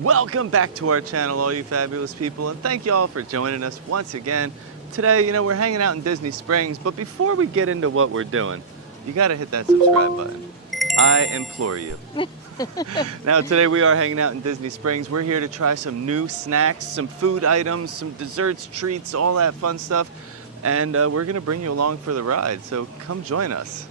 Welcome back to our channel, all you fabulous people, and thank you all for joining us once again. Today, we're hanging out in Disney Springs, but before we get into what we're doing, you gotta hit that subscribe button. I implore you. Now, today we are hanging out in Disney Springs. We're here to try some new snacks, some food items, some desserts, treats, all that fun stuff, and we're gonna bring you along for the ride, so come join us.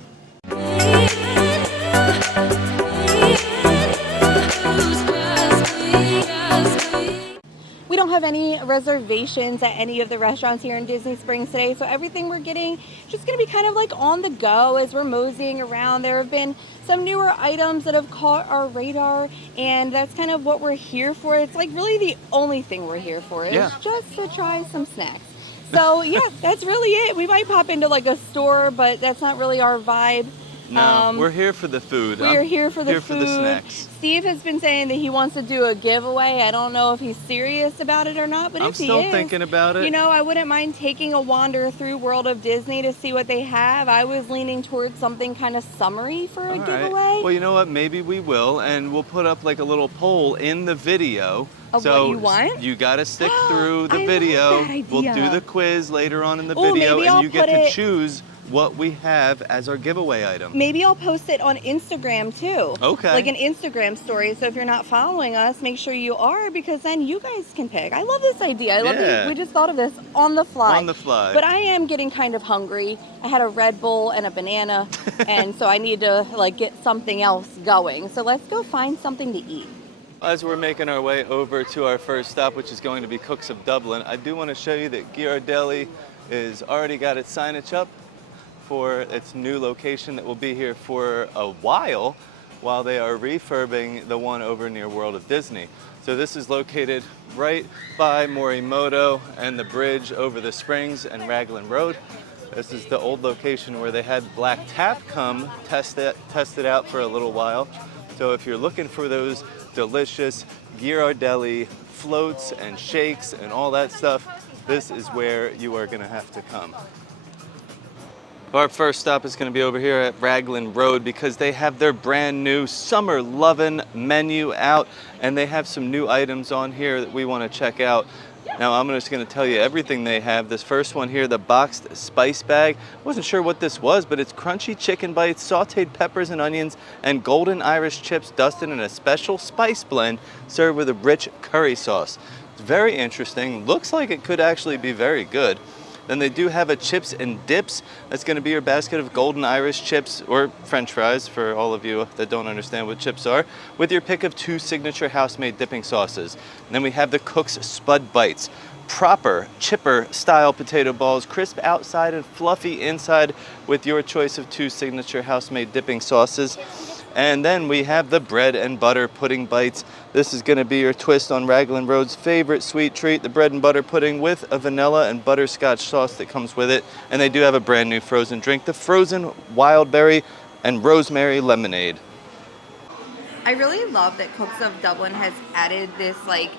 We don't have any reservations at any of the restaurants here in Disney Springs today, so everything we're getting just going to be kind of like on the go as we're moseying around. There have been some newer items that have caught our radar, and that's kind of what we're here for. It's like really the only thing we're here for is just to try some snacks. So yeah, that's really it. We might pop into like a store, but that's not really our vibe. No, we're here for the food. We are here for the food. For the snacks. Steve has been saying that he wants to do a giveaway. I don't know if he's serious about it or not, but if he is, I'm still thinking about it. I wouldn't mind taking a wander through World of Disney to see what they have. I was leaning towards something kind of summery for a giveaway. Well, you know what? Maybe we will, and we'll put up like a little poll in the video. Of what you want? You got to stick through the video. Love that idea. We'll do the quiz later on in the video, and you get to choose what we have as our giveaway item. Maybe I'll post it on Instagram too. Okay. Like an Instagram story. So if you're not following us, make sure you are, because then you guys can pick. I love this idea. I love that we just thought of this on the fly. On the fly. But I am getting kind of hungry. I had a Red Bull and a banana, and so I need to like get something else going. So let's go find something to eat. As we're making our way over to our first stop, which is going to be Cookes of Dublin, I do want to show you that Ghirardelli has already got its signage up for its new location that will be here for a while they are refurbing the one over near World of Disney. So this is located right by Morimoto and the bridge over the Springs and Raglan Road. This is the old location where they had Black Tap come test it out for a little while. So if you're looking for those delicious Ghirardelli floats and shakes and all that stuff, this is where you are gonna have to come. Our first stop is going to be over here at Raglan Road because they have their brand new Summer Lovin menu out, and they have some new items on here that we want to check out. Now I'm just going to tell you everything they have. This first one here, the boxed spice bag. I wasn't sure what this was, but it's crunchy chicken bites, sauteed peppers and onions, and golden Irish chips dusted in a special spice blend served with a rich curry sauce. It's very interesting. Looks like it could actually be very good. Then they do have a chips and dips. That's going to be your basket of golden Irish chips or French fries for all of you that don't understand what chips are, with your pick of 2 signature house-made dipping sauces. And then we have the Cook's Spud Bites. Proper chipper style potato balls, crisp outside and fluffy inside, with your choice of 2 signature house-made dipping sauces. And then we have the bread and butter pudding bites. This is going to be your twist on Raglan Road's favorite sweet treat, the bread and butter pudding with a vanilla and butterscotch sauce that comes with it. And they do have a brand new frozen drink, the frozen wild berry and rosemary lemonade. I really love that Cookes of Dublin has added this like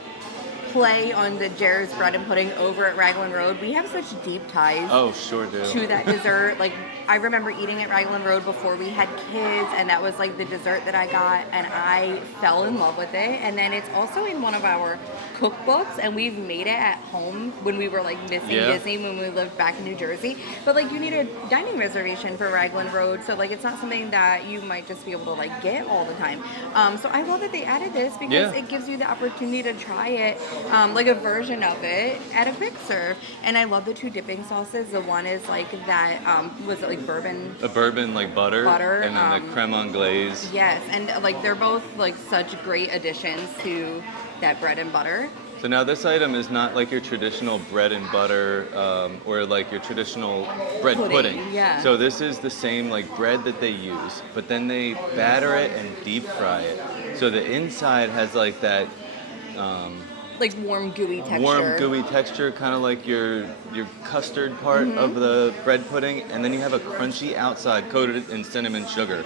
play on the Jer's bread and pudding over at Raglan Road. We have such deep ties to that dessert. Like, I remember eating at Raglan Road before we had kids, and that was like the dessert that I got, and I fell in love with it. And then it's also in one of our cookbooks, and we've made it at home when we were like missing Disney when we lived back in New Jersey. But like, you need a dining reservation for Raglan Road, so like it's not something that you might just be able to like get all the time. So I love that they added this because it gives you the opportunity to try it, like a version of it at a quick serve. And I love the 2 dipping sauces. The one is like that, was it like bourbon? A bourbon like butter. And then the creme anglaise. Yes, and like they're both like such great additions to that bread and butter. So now this item is not like your traditional bread and butter or like your traditional bread pudding. Yeah. So this is the same like bread that they use, but then they batter it and deep fry it. So the inside has like that like warm gooey texture. Kind of like your custard part of the bread pudding, and then you have a crunchy outside coated in cinnamon sugar.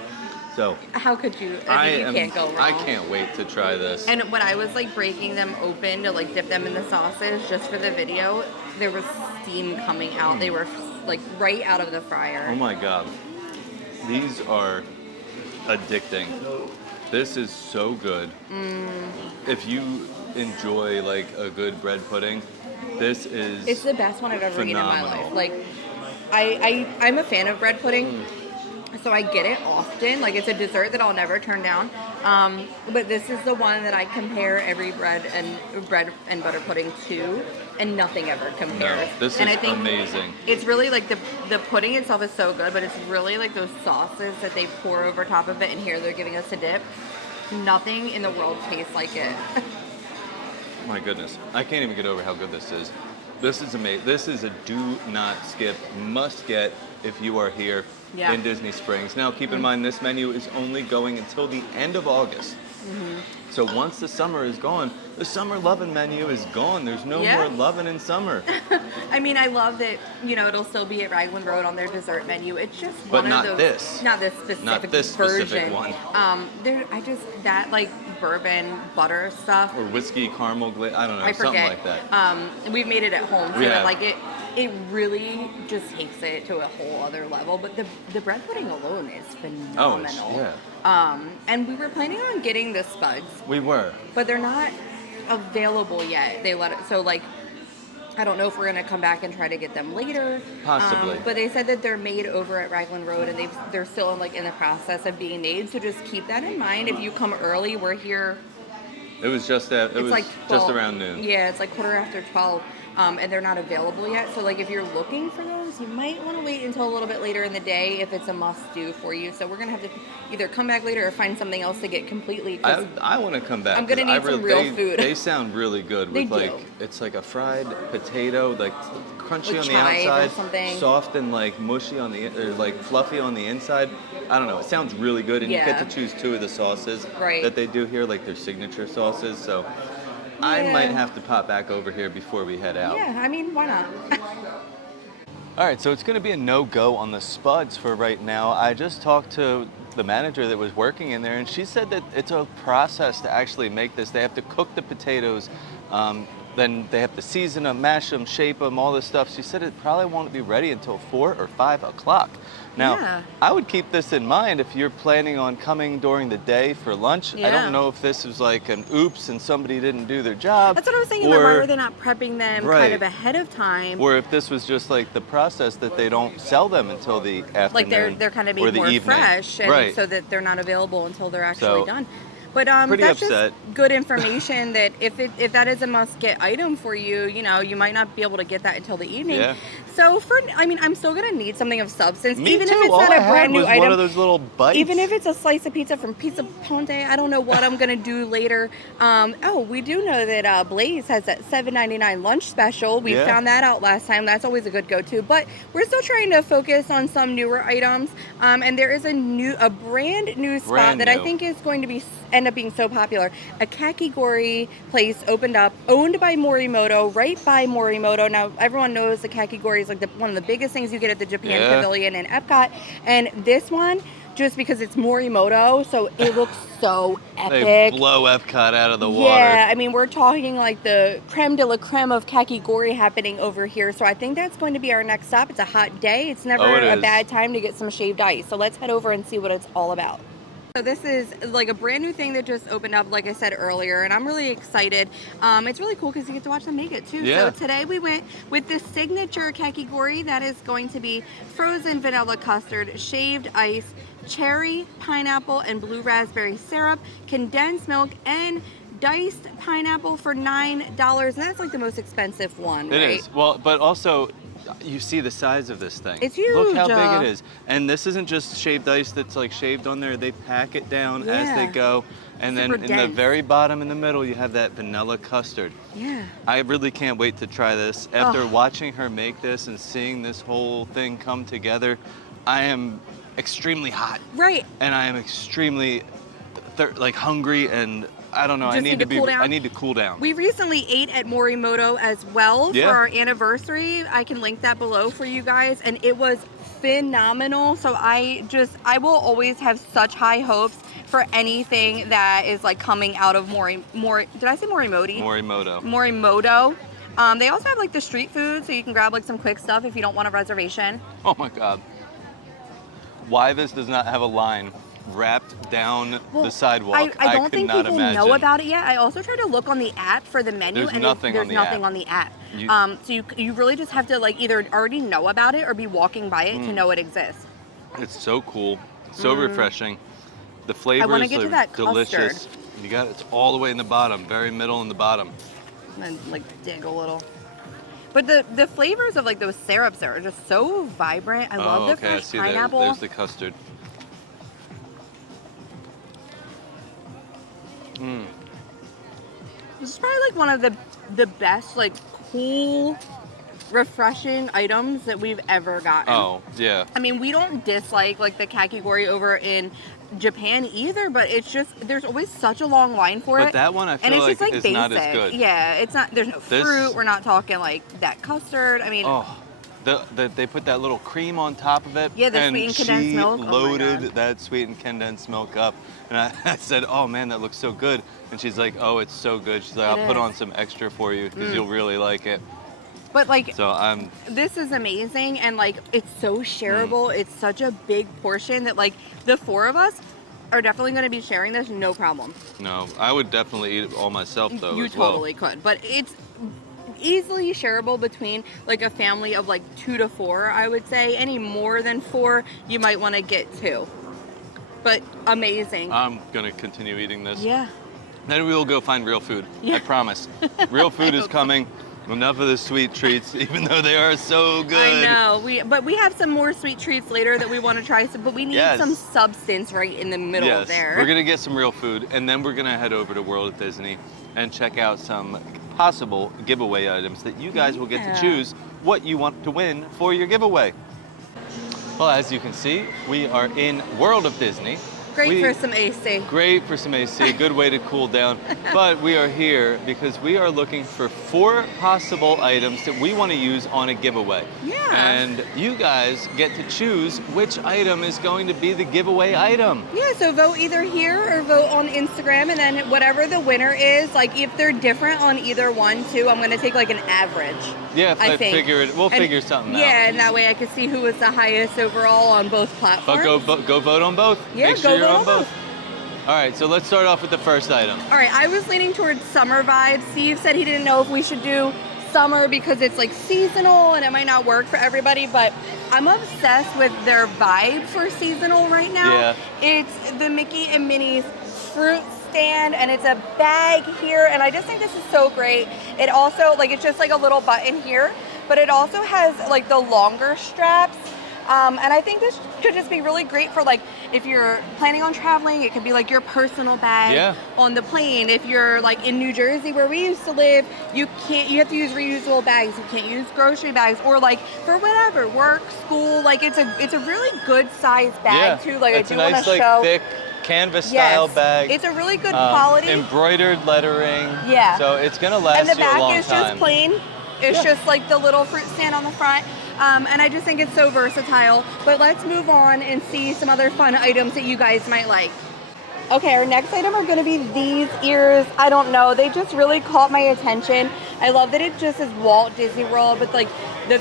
So how could you? I mean, you can't go wrong. I can't wait to try this. And when I was like breaking them open to like dip them in the sausage just for the video, there was steam coming out. They were like right out of the fryer. Oh my god, these are addicting. This is so good. If you enjoy like a good bread pudding, this is It's the best one I've ever eaten in my phenomenal. life. Like, I'm a fan of bread pudding, so I get it often. Like, it's a dessert that I'll never turn down. But this is the one that I compare every bread and butter pudding to, and nothing ever compares. No, this and is I think amazing. It's really like the pudding itself is so good, but it's really like those sauces that they pour over top of it, and here they're giving us a dip. Nothing in the world tastes like it. My goodness, I can't even get over how good this is. This is amazing. This is a do not skip, must get if you are here in Disney Springs. Now, keep in mind, this menu is only going until the end of August. So once the summer is gone, the Summer Lovin menu is gone. There's no more lovin' in summer. I mean, I love that, it'll still be at Raglan Road on their dessert menu. It's just But one not of those. this. Not this specific Not this version. specific one. That like bourbon butter stuff. Or whiskey caramel glaze. I don't know, I something forget. like that. We've made it at home, so Yeah. that, like it really just takes it to a whole other level. But the bread pudding alone is phenomenal. And we were planning on getting the spuds. We were. But they're not available yet. They let it, so like, I don't know if we're gonna come back and try to get them later. Possibly. But they said that they're made over at Raglan Road, and they're still in the process of being made. So just keep that in mind. If you come early, we're here. It was just Like just around noon. Yeah, it's like 12:15. And they're not available yet. So like if you're looking for those, you might want to wait until a little bit later in the day if it's a must-do for you. So we're gonna have to either come back later or find something else to get completely. I want to come back. I'm gonna need some real food. They sound really good with They do. it's like a fried potato, like crunchy With on the chives or outside, something. soft and like mushy on the or like fluffy on the inside. I don't know. It sounds really good, and you get to choose two of the sauces that they do here, like their signature sauces. So. I might have to pop back over here before we head out. Yeah, I mean, why not? All right, so it's going to be a no-go on the spuds for right now. I just talked to the manager that was working in there, and she said that it's a process to actually make this. They have to cook the potatoes, then they have to season them, mash them, shape them, all this stuff. She said it probably won't be ready until 4 or 5 o'clock. Now, I would keep this in mind if you're planning on coming during the day for lunch. I don't know if this was like an oops and somebody didn't do their job. That's what I was saying. Why are they not prepping them kind of ahead of time? Or if this was just like the process that they don't sell them until the afternoon, like they're kind of made more fresh, and so that they're not available until they're actually done. But that's just good information that if that is a must-get item for you, you might not be able to get that until the evening. Yeah. So I'm still gonna need something of substance, even if it's not a brand new item. One of those little bites. Even if it's a slice of pizza from Pizza Ponte, I don't know what I'm gonna do later. We do know that Blaze has that $7.99 lunch special. We found that out last time. That's always a good go-to. But we're still trying to focus on some newer items. And there is a brand new spot that I think is going to end up being so popular. A Kakigori place opened up, owned by Morimoto, right by Morimoto. Now everyone knows the Kakigori is like one of the biggest things you get at the Japan Pavilion in Epcot, and this one, just because it's Morimoto, so it looks so epic. They blow Epcot out of the water. Yeah, I mean, we're talking like the creme de la creme of Kakigori happening over here, so I think that's going to be our next stop. It's a hot day. It's never a bad time to get some shaved ice, so let's head over and see what it's all about. So this is like a brand new thing that just opened up, like I said earlier, and I'm really excited. It's really cool because you get to watch them make it too. Yeah. So today we went with the signature Kakigori that is going to be frozen vanilla custard, shaved ice, cherry, pineapple, and blue raspberry syrup, condensed milk, and diced pineapple for $9. And that's like the most expensive one, right? It is. Well, but also, you see the size of this thing. It's huge. Look how big it is. And this isn't just shaved ice that's like shaved on there. They pack it down as they go. And then in the very bottom in the middle, you have that vanilla custard. Yeah. I really can't wait to try this. After watching her make this and seeing this whole thing come together, I am extremely hot. Right. And I am extremely hungry, and I don't know. I need to cool down. We recently ate at Morimoto as well for our anniversary. I can link that below for you guys, and it was phenomenal. So I will always have such high hopes for anything that is like coming out of did I say Morimoto? Morimoto. They also have like the street food, so you can grab like some quick stuff if you don't want a reservation. Oh my God. Why this does not have a line wrapped down the sidewalk. I don't think people imagine. know about it yet. I also tried to look on the app for the menu, There's and nothing there's nothing on the app. So you really just have to like either already know about it or be walking by it to know it exists. It's so cool, so refreshing. The flavors I want to get to that delicious. custard. You got it's all the way in the bottom, very middle in the bottom. And like dig a little. But the flavors of like those syrups are just so vibrant. I love the fresh pineapple. There's the custard. This is probably like one of the best like cool, refreshing items that we've ever gotten. Oh, yeah. I mean, we don't dislike like the kakigori over in Japan either, but it's just there's always such a long line for it. But that one I feel and it's like just, like is basic. not as good. Yeah, it's not. There's no fruit. We're not talking like that custard. I mean, they put that little cream on top of it. Yeah, the sweetened condensed milk. She loaded that sweetened condensed milk up, and I said, "Oh man, that looks so good." And she's like, "Oh, it's so good." She's like, "I'll put on some extra for you because you'll really like it." But like, so this is amazing, and like, it's so shareable. It's such a big portion that like the four of us are definitely going to be sharing this, no problem. No, I would definitely eat it all myself though. You totally could, but it's easily shareable between like a family of like 2 to 4. I would say any more than 4, you might want to get 2. But amazing. I'm gonna continue eating this. Yeah. Then we will go find real food. Yeah. I promise. Real food is coming. Enough of the sweet treats, even though they are so good. I know. But we have some more sweet treats later that we want to try. But we need some substance right in the middle there. We're gonna get some real food, and then we're gonna head over to World of Disney and check out some possible giveaway items that you guys will get to choose what you want to win for your giveaway. Well, as you can see, we are in World of Disney. Great for some AC. Great for some AC, a good way to cool down. But we are here because we are looking for 4 possible items that we want to use on a giveaway. Yeah. And you guys get to choose which item is going to be the giveaway item. Yeah, so vote either here or vote on Instagram, and then whatever the winner is, like if they're different on either one too, I'm going to take like an average. Yeah, I think. We'll figure something out. Yeah, and that way I can see who was the highest overall on both platforms. But go vote on both. Yeah, Make sure you're on both. All right, so let's start off with the first item. All right, I was leaning towards summer vibes. Steve said he didn't know if we should do summer because it's like seasonal and it might not work for everybody, but I'm obsessed with their vibe for seasonal right now. Yeah. It's the Mickey and Minnie's fruit stand, and it's a bag here, and I just think this is so great. It also, like, it's just like a little button here, but it also has like the longer straps. And I think this could just be really great for like if you're planning on traveling. It could be like your personal bag on the plane. If you're like in New Jersey where we used to live, you have to use reusable bags. You can't use grocery bags, or like for whatever, work, school. Like it's a really good size bag too. Like it's I do want to show. Like thick canvas style bag. It's a really good quality. Embroidered lettering. Yeah. So it's gonna last you a long time. And the back is just plain. It's just like the little fruit stand on the front. And I just think it's so versatile. But let's move on and see some other fun items that you guys might like. Okay, our next item are gonna be these ears. I don't know, they just really caught my attention. I love that it just is Walt Disney World with like the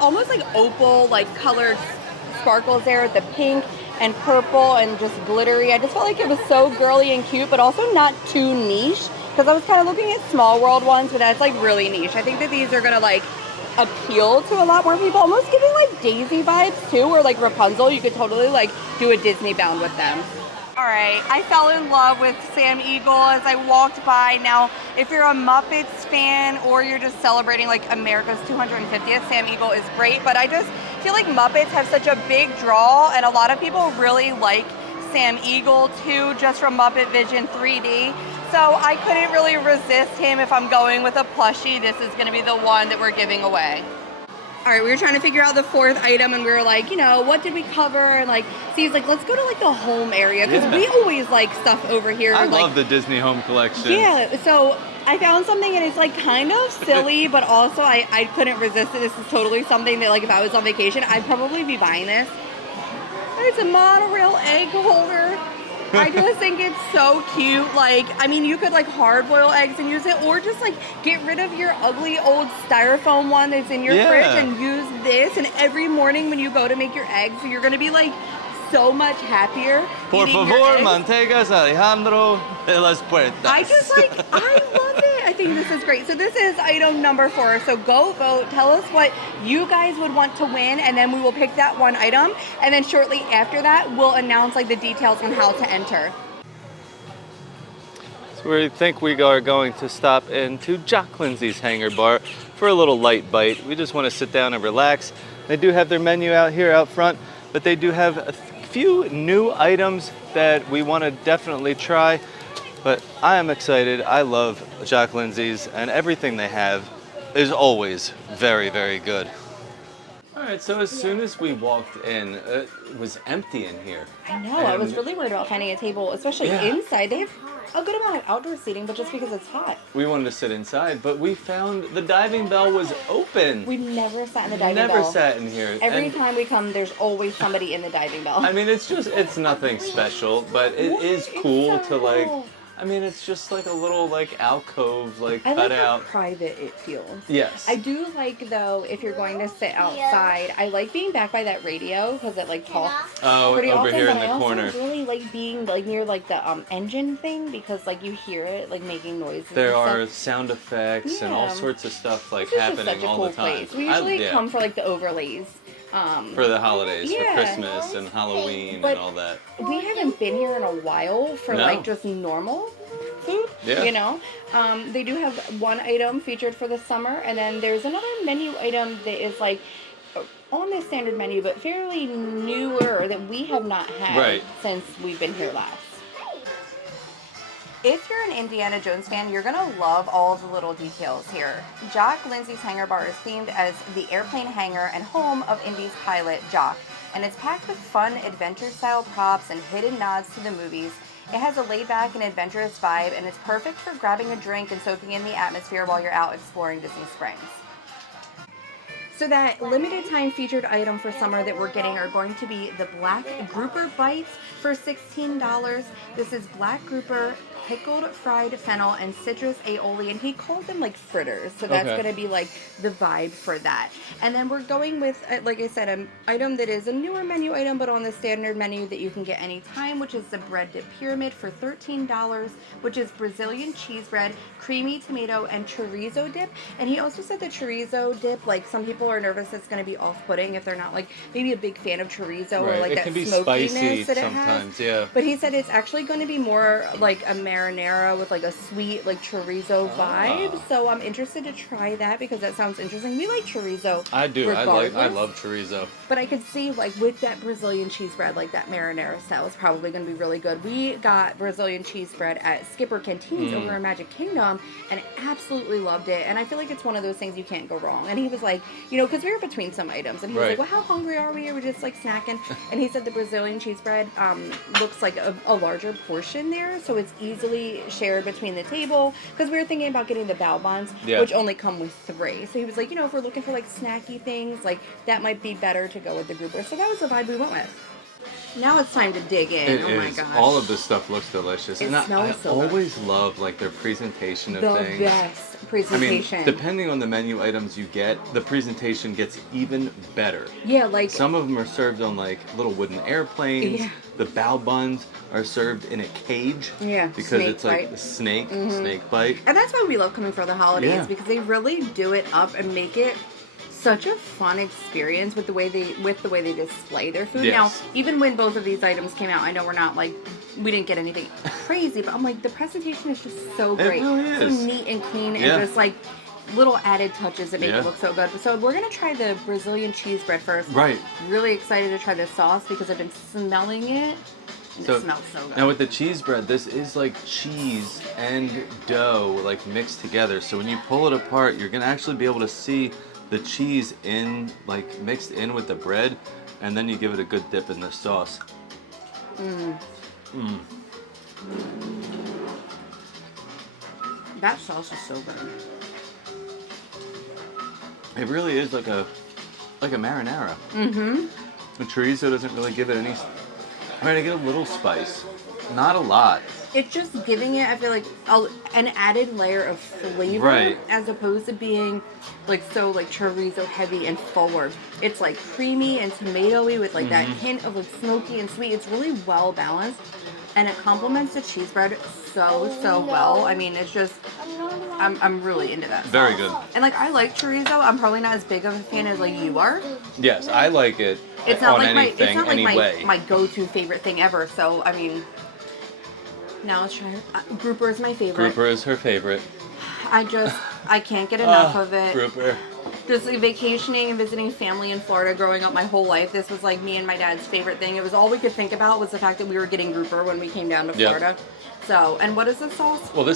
almost like opal like colored sparkles there with the pink and purple and just glittery. I just felt like it was so girly and cute, but also not too niche. Because I was kind of looking at Small World ones, but that's like really niche. I think that these are gonna like appeal to a lot more people, almost giving like Daisy vibes too, or like Rapunzel. You could totally like do a Disney bound with them. All right, I fell in love with Sam Eagle as I walked by. Now, if you're a Muppets fan or you're just celebrating like America's 250th, Sam Eagle is great, but I just feel like Muppets have such a big draw, and a lot of people really like Sam Eagle too, just from Muppet Vision 3D. So I couldn't really resist him. If I'm going with a plushie, this is gonna be the one that we're giving away. All right, we were trying to figure out the 4th item, and we were like, you know, what did we cover? And like, Steve's like, let's go to like the home area, because we always like stuff over here. I love the Disney home collection. Yeah, so I found something, and it's like kind of silly, but also I couldn't resist it. This is totally something that like if I was on vacation, I'd probably be buying this. It's a monorail egg holder. I just think it's so cute. Like, I mean, you could like hard boil eggs and use it, or just like get rid of your ugly old styrofoam one that's in your fridge and use this. And every morning when you go to make your eggs, you're gonna be like so much happier. Por favor, mantengas Alejandro de las puertas. I love it. I think this is great. So this is item number 4. So go vote. Tell us what you guys would want to win, and then we will pick that one item. And then shortly after that, we'll announce like the details on how to enter. So we think we are going to stop into Jock Lindsey's Hangar Bar for a little light bite. We just want to sit down and relax. They do have their menu out here out front, but they do have a few new items that we want to definitely try. But I am excited. I love Jock Lindsey's, and everything they have is always very, very good. All right, so as soon as we walked in, it was empty in here. I know. I was really worried about finding a table, especially inside. They have a good amount of outdoor seating, but just because it's hot. We wanted to sit inside, but we found the diving bell was open. We've never sat in the diving bell. Never sat in here. Every time we come, there's always somebody in the diving bell. I mean, it's nothing special, but it is cool to like, I mean, it's just like a little like alcove, like cut out. How private it feels. Yes. I do like though, if you're going to sit outside, I like being back by that radio because it like talks pretty over often, here but in the corner. I also really like being like near like the engine thing because like you hear it like making noises. There are sound effects and all sorts of stuff like happening all the time. Place. We usually come for like the overlays. For the holidays, for Christmas and Halloween and all that. We haven't been here in a while for like just normal food, you know. They do have one item featured for the summer, and then there's another menu item that is like on the standard menu, but fairly newer that we have not had since we've been here last. If you're an Indiana Jones fan, you're going to love all the little details here. Jock Lindsey's Hangar Bar is themed as the airplane hangar and home of Indy's pilot, Jock, and it's packed with fun adventure-style props and hidden nods to the movies. It has a laid-back and adventurous vibe, and it's perfect for grabbing a drink and soaking in the atmosphere while you're out exploring Disney Springs. So that limited time featured item for summer that we're getting are going to be the Black Grouper Bites for $16. This is Black Grouper, pickled fried fennel, and citrus aioli, and he called them like fritters, so that's going to be like the vibe for that. And then we're going with, like I said, an item that is a newer menu item, but on the standard menu that you can get anytime, which is the bread dip pyramid for $13, which is Brazilian cheese bread, creamy tomato, and chorizo dip. And he also said the chorizo dip, like some people are nervous it's going to be off-putting if they're not like maybe a big fan of chorizo or like that smokiness that it has. But he said it's actually going to be more like a marinara with like a sweet like chorizo vibe. So I'm interested to try that because that sounds interesting. We like chorizo. I do. I love chorizo. But I could see like with that Brazilian cheese bread, like that marinara style is probably going to be really good. We got Brazilian cheese bread at Skipper Canteens over in Magic Kingdom and absolutely loved it. And I feel like it's one of those things you can't go wrong. And he was like, you know, because we were between some items, and he was like, well, how hungry are we? We're just like snacking. And he said the Brazilian cheese bread looks like a larger portion there, so it's easily shared between the table. Because we were thinking about getting the bao buns, which only come with 3. So he was like, you know, if we're looking for like snacky things, like that might be better to go with the grouper. So that was the vibe we went with. Now it's time to dig in. Oh my gosh. All of this stuff looks delicious. It smells so good. I always love like their presentation of things. The best presentation. I mean, depending on the menu items you get, the presentation gets even better. Yeah, like some of them are served on like little wooden airplanes. Yeah. The bao buns are served in a cage. Yeah. Because it's like a snake bite. And that's why we love coming for the holidays because they really do it up and make it such a fun experience with the way they display their food. Yes. Now, even when both of these items came out, I know we're not like we didn't get anything crazy, but I'm like the presentation is just so great. It really is. So neat and clean and just like little added touches that make it look so good. So we're gonna try the Brazilian cheese bread first. Right. Really excited to try the sauce because I've been smelling it. And it smells so good. Now with the cheese bread, this is like cheese and dough like mixed together. So when you pull it apart, you're gonna actually be able to see the cheese like mixed in with the bread, and then you give it a good dip in the sauce. That sauce is so good. It really is like a marinara. The chorizo doesn't really give it any. I mean, I get a little spice, not a lot, it's just giving it, I feel like, an added layer of flavor, right, as opposed to being like so like chorizo heavy and forward. It's like creamy and tomatoey with like that hint of like smoky and sweet. It's really well balanced, and it complements the cheese bread so well. I mean, it's just I'm really into that. Very good. And like I like chorizo. I'm probably not as big of a fan as like you are. Yes, I like it. It's not on like anything, my go-to favorite thing ever. So I mean, now let's try grouper is my favorite. Grouper is her favorite. I can't get enough of it. Grouper. Just like vacationing and visiting family in Florida growing up my whole life, this was like me and my dad's favorite thing. It was all we could think about was the fact that we were getting grouper when we came down to Florida. Yep. So, and what is this sauce? Well, the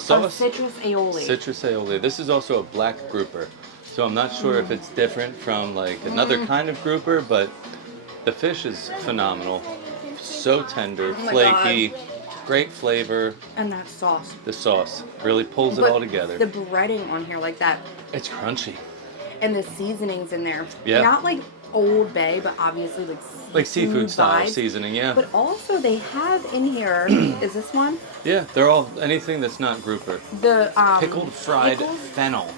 sauce. Citrus aioli. Citrus aioli. This is also a black grouper. So I'm not sure if it's different from like another kind of grouper, but the fish is phenomenal. So tender, flaky, great flavor. And that sauce. The sauce really pulls it all together. The breading on here like that. It's crunchy. And the seasonings in there. Yeah. Not like Old Bay, but obviously like seafood style vibes. seasoning, yeah. But also they have in here, is this one? Yeah, they're all anything that's not grouper. The pickled fried fennel.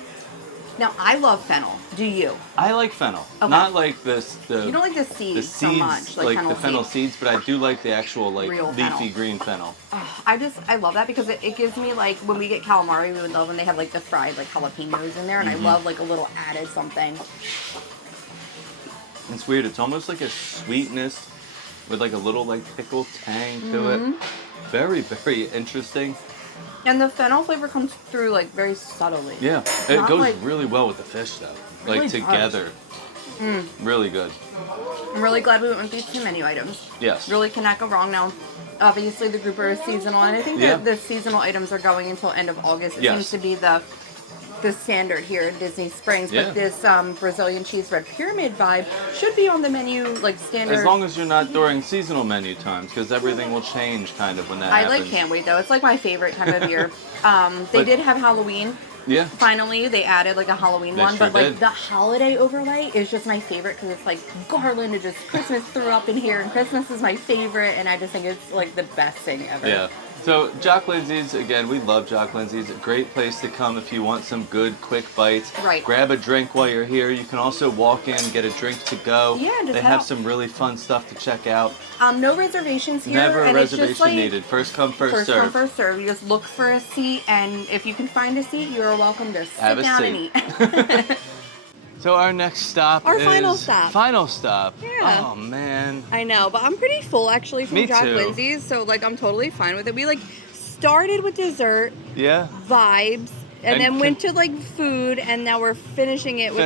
Now I love fennel. Do you? I like fennel. Okay. Not like this. You don't like the seeds so much, like the fennel seeds, but I do like the actual like real leafy fennel. Green fennel. Oh, I love that because it gives me like when we get calamari, we would love when they have like the fried like jalapenos in there, and I love like a little added something. It's weird. It's almost like a sweetness with like a little like pickle tang to it. Very, very interesting. And the fennel flavor comes through like very subtly. Yeah, it goes really well with the fish though. Like really together. Really good. I'm really glad we went with these 2 menu items. Yes. Really cannot go wrong now. Obviously the grouper is seasonal, and I think that the seasonal items are going until end of August. It seems to be the standard here in Disney Springs, but this Brazilian cheese bread pyramid vibe should be on the menu like standard. As long as you're not during seasonal menu times, because everything will change kind of when that happens. I like can't wait though. It's like my favorite time of year. They did have Halloween. Yeah. Finally, they added like a Halloween one, sure but like did. the holiday overlay is just my favorite because it's like garland and just Christmas threw up in here, and Christmas is my favorite, and I just think it's like the best thing ever. Yeah. So Jock Lindsey's, again, we love Jock Lindsey's. A great place to come if you want some good, quick bites. Right. Grab a drink while you're here. You can also walk in, get a drink to go. Yeah, they have some really fun stuff to check out. No reservations here. Never a reservation it's just like, needed. First come, first serve. First come, first serve. You just look for a seat, and if you can find a seat, you are welcome to sit down and eat. So our next stop is... final stop. Final stop. Yeah. Oh, man. I know, but I'm pretty full actually from Jock Lindsey's, so like I'm totally fine with it. We like started with dessert vibes, and then went to like food, and now we're finishing it with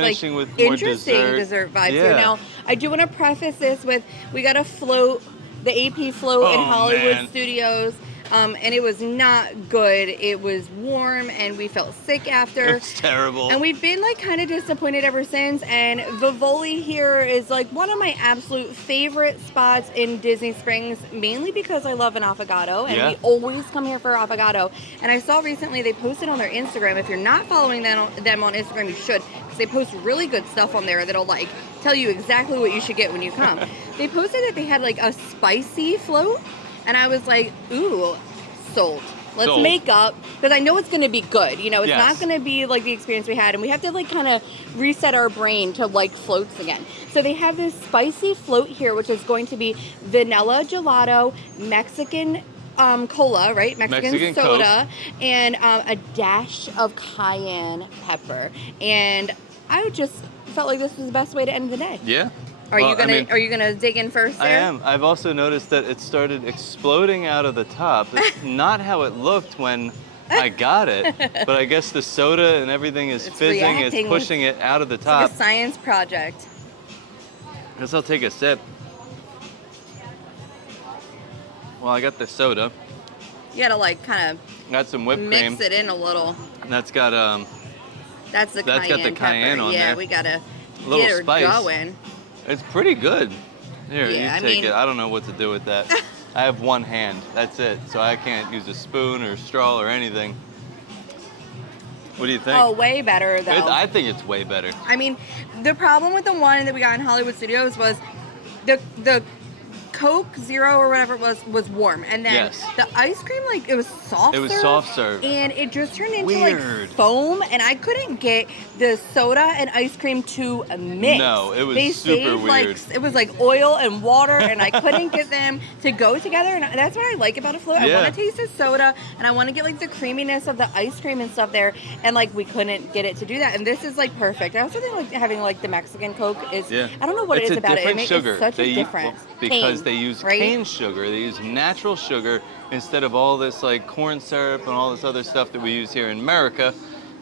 interesting dessert vibes here. Now, I do want to preface this with we got a float, the AP float in Hollywood Studios. And it was not good. It was warm, and we felt sick after. It was terrible. And we've been like kind of disappointed ever since. And Vivoli here is like one of my absolute favorite spots in Disney Springs, mainly because I love an affogato, and we always come here for affogato. And I saw recently they posted on their Instagram. If you're not following them on Instagram, you should, because they post really good stuff on there that'll like tell you exactly what you should get when you come. They posted that they had like a spicy float. And I was like, ooh, sold. Let's make up, because I know it's going to be good. You know, it's not going to be like the experience we had, and we have to like kind of reset our brain to like floats again. So they have this spicy float here, which is going to be vanilla gelato, Mexican cola, right? Mexican soda, Coke, and a dash of cayenne pepper. And I just felt like this was the best way to end the day. Yeah. Are you gonna dig in first there? I am. I've also noticed that it started exploding out of the top. That's not how it looked when I got it, but I guess the soda and everything is fizzing. It's pushing it out of the top. It's like a science project. I guess I'll take a sip. Well, I got the soda. You gotta like kind of got some whipped cream. Mix it in a little. And that's got That's got the cayenne on there. Yeah, we gotta get her going. It's pretty good. Here, yeah, you take it. I don't know what to do with that. I have one hand. That's it. So I can't use a spoon or straw or anything. What do you think? Oh, way better though. I think it's way better. I mean, the problem with the one that we got in Hollywood Studios was the Coke Zero or whatever it was warm, and then the ice cream, like, it was soft. It was soft serve, and it just turned into like foam, and I couldn't get the soda and ice cream to mix. No, it was super weird. Like, it was like oil and water, and I couldn't get them to go together. And that's what I like about a float. I want to taste the soda, and I want to get like the creaminess of the ice cream and stuff there, and like we couldn't get it to do that. And this is like perfect. I also think like having like the Mexican Coke is. I don't know what it is about it. It makes such a difference. Because they use cane sugar. They use natural sugar instead of all this like corn syrup and all this other stuff that we use here in America.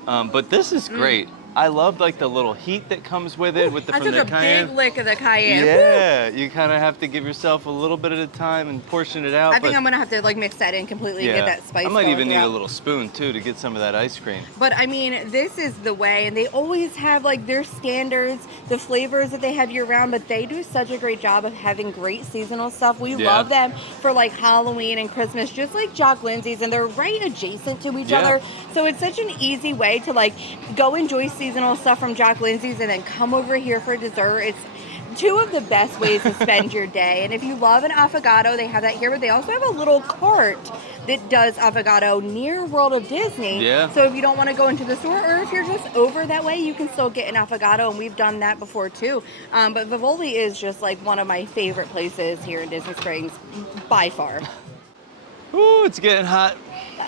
But this is great. I love like the little heat that comes with it from the cayenne. I took a big lick of the cayenne. Yeah, you kind of have to give yourself a little bit at a time and portion it out. I think I'm gonna have to like mix that in completely and get that spice. I might even need a little spoon too to get some of that ice cream. But I mean, this is the way, and they always have like their standards, the flavors that they have year round. But they do such a great job of having great seasonal stuff. We love them for like Halloween and Christmas, just like Jock Lindsey's, and they're right adjacent to each other. So it's such an easy way to like go enjoy seasonal stuff from Jock Lindsey's and then come over here for dessert. It's two of the best ways to spend your day. And if you love an affogato, they have that here, but they also have a little cart that does affogato near World of Disney. So if you don't want to go into the store, or if you're just over that way, you can still get an affogato, and we've done that before too. But Vivoli is just like one of my favorite places here in Disney Springs by far. Ooh, it's getting hot.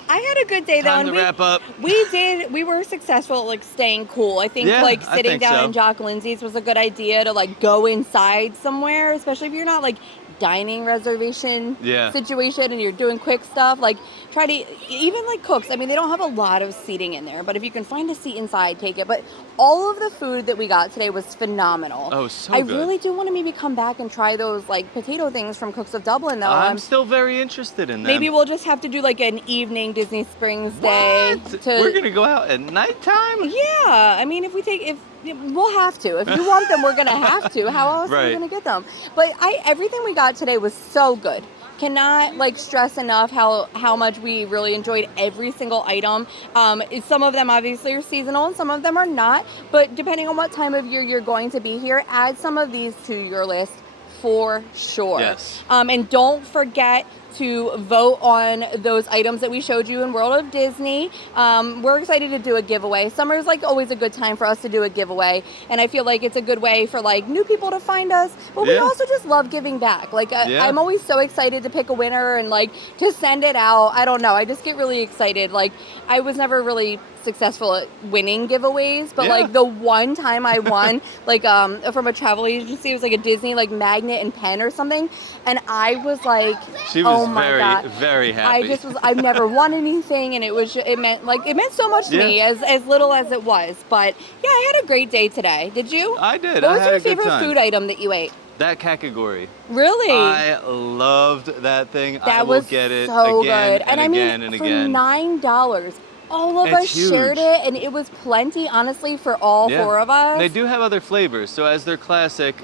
I had a good day though. Time to wrap up. We were successful at like staying cool. I think like sitting down in Jock Lindsey's was a good idea to like go inside somewhere, especially if you're not like dining reservation situation and you're doing quick stuff. Like try to, even like Cookes, I mean, they don't have a lot of seating in there, but if you can find a seat inside, take it. But all of the food that we got today was phenomenal. Oh, so good. I really do want to maybe come back and try those like potato things from Cookes of Dublin though. I'm still very interested in them. Maybe we'll just have to do like an evening Disney Springs day. We're going to go out at nighttime? Yeah. I mean, we'll have to. If you want them, we're going to have to. How else are we going to get them? But everything we got today was so good. Cannot like stress enough how much we really enjoyed every single item. Some of them obviously are seasonal and some of them are not. But depending on what time of year you're going to be here, add some of these to your list for sure. Yes. And don't forget to vote on those items that we showed you in World of Disney. We're excited to do a giveaway. Summer is like always a good time for us to do a giveaway, and I feel like it's a good way for like new people to find us, but we also just love giving back. Like I'm always so excited to pick a winner and like to send it out. I don't know, I just get really excited. Like I was never really successful at winning giveaways, but like the one time I won like from a travel agency, it was like a Disney like magnet and pen or something, and I was like, she was very happy. I've never won anything, and it meant so much to me, as little as it was. But yeah, I had a great day today. Did you? I did. What was your favorite food item that you ate? That Kakigori. Really? I loved that thing. That will get it so again good. and again and again. For $9. All of us shared it, and it was plenty, honestly, for all four of us. They do have other flavors. So as they're classic,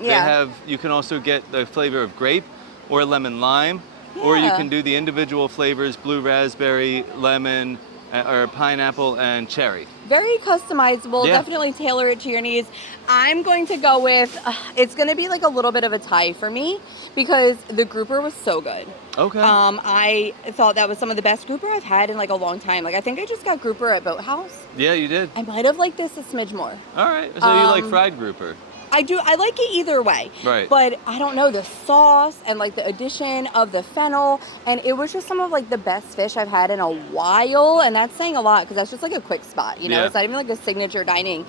you can also get the flavor of grape or lemon lime, or you can do the individual flavors, blue raspberry, lemon, or pineapple and cherry. Very customizable. Definitely tailor it to your needs. I'm going to go with, it's going to be like a little bit of a tie for me because the grouper was so good. Okay. I thought that was some of the best grouper I've had in like a long time. Like I think I just got grouper at Boathouse. Yeah, you did. I might have liked this a smidge more. All right. So you like fried grouper? I do. I like it either way. Right. But I don't know, the sauce and like the addition of the fennel, and it was just some of like the best fish I've had in a while, and that's saying a lot because that's just like a quick spot, you know? It's not even like a signature dining.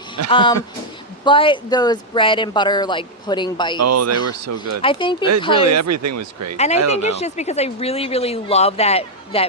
But those bread and butter like pudding bites. Oh, they were so good. I think because really everything was great. And I think it's just because I really, really love that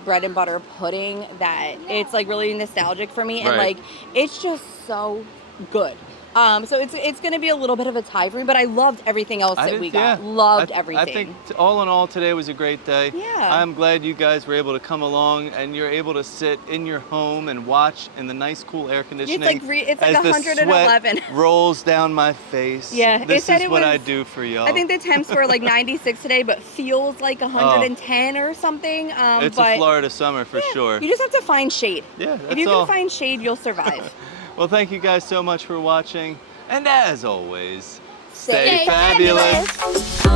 bread and butter pudding that it's like really nostalgic for me, and like it's just so good. So it's going to be a little bit of a tie for me, but I loved everything else that we got. Loved everything. I think all in all, today was a great day. Yeah. I'm glad you guys were able to come along and you're able to sit in your home and watch in the nice, cool air conditioning. It's like as 111. The sweat rolls down my face. Yeah. This is what I do for y'all. I think the temps were like 96 today, but feels like 110 or something. It's a Florida summer for sure. You just have to find shade. Yeah, that's all. If you can find shade, you'll survive. Well, thank you guys so much for watching. And as always, stay fabulous.